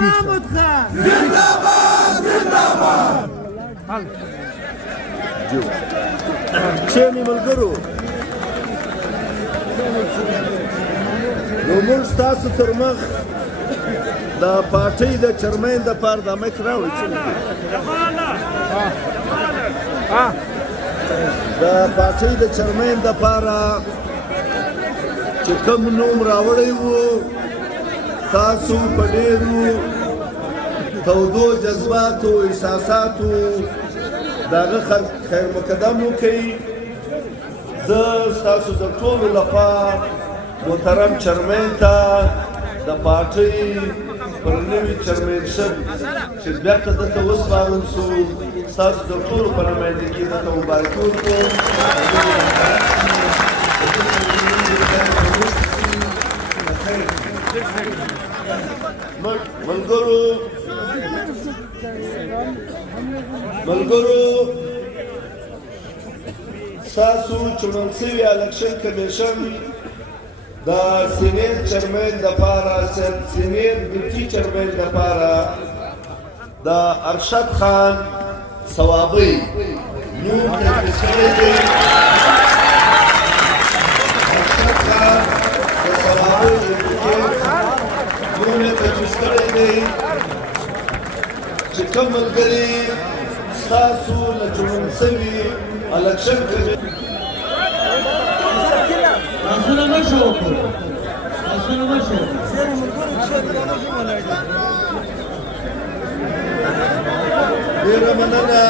محمود خان کښېنئ ملګرو نو موږ ستاسو تر مخ د پارټۍ د چیرمین دپاره د مایک راوړئ د پارټۍ د چیرمین دپاره چې کوم نوم راوړی وو تاسو په ډېرو تودو جذباتو احساساتو د هغه خیر مقدم وکړئ زه ستاسو د ټولو لخوا محترم چیرمین ته د پارټۍ پر نوي چیرمینشپ چې بېرته دلته وسپارل شو ستاسو د ټولو په نمایندګي درته مبارکي ورکوم ملګرو ستاسو چمن شوي الیکشن کمیشن د سینیټ چیرمین دپاره سینیټ ډیپټي چیرمین دپاره د ارشد خان ثوابی نوم تجویز کړی دی ارشد خان د ثوابی نوم یې تجویز کړی دی چې کوم ملګري ستاسو له چمن شوي الیکشن کمیشن لاسونه مه شو وکړو لاسونه مه شو ډېره مننه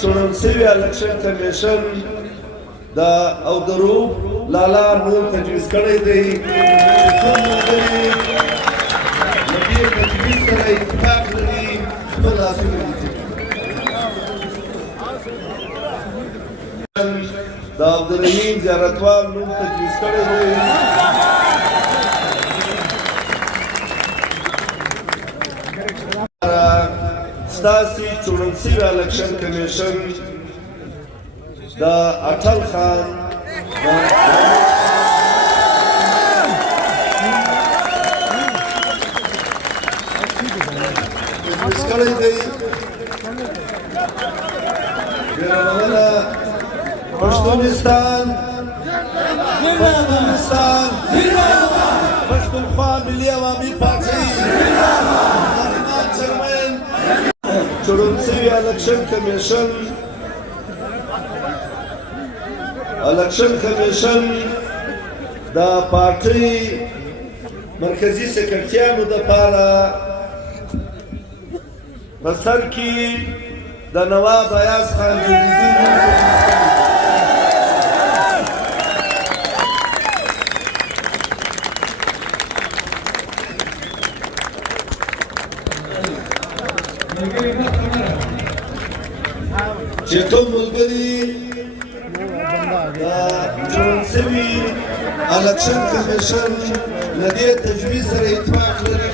چمن شوي الیکشن کمیشن د او د روپ لالا نوم تجویز کړی دی چې کوم ملګري له دې تجویز سره اتفاق لري خپل لاسونه د عبدالرحیم زیارتوال نوم تجویز کړی دی ستاسې چمن شوي الیکشن کمیشن د اټل خان تجویز کړی دی ډېره مننه پښتونستان پښتونخوا ملي عوامي پارټۍ چیرمین چمن شوي الیکشن کمیشن د پارټۍ مرکزي سکرټریانو دپاره په سر کې د نواب ایاز خان جوزجي چې کوم ملګري د چمن شوي الیکشن کمیشن له دې تجویز سره اتفاق لري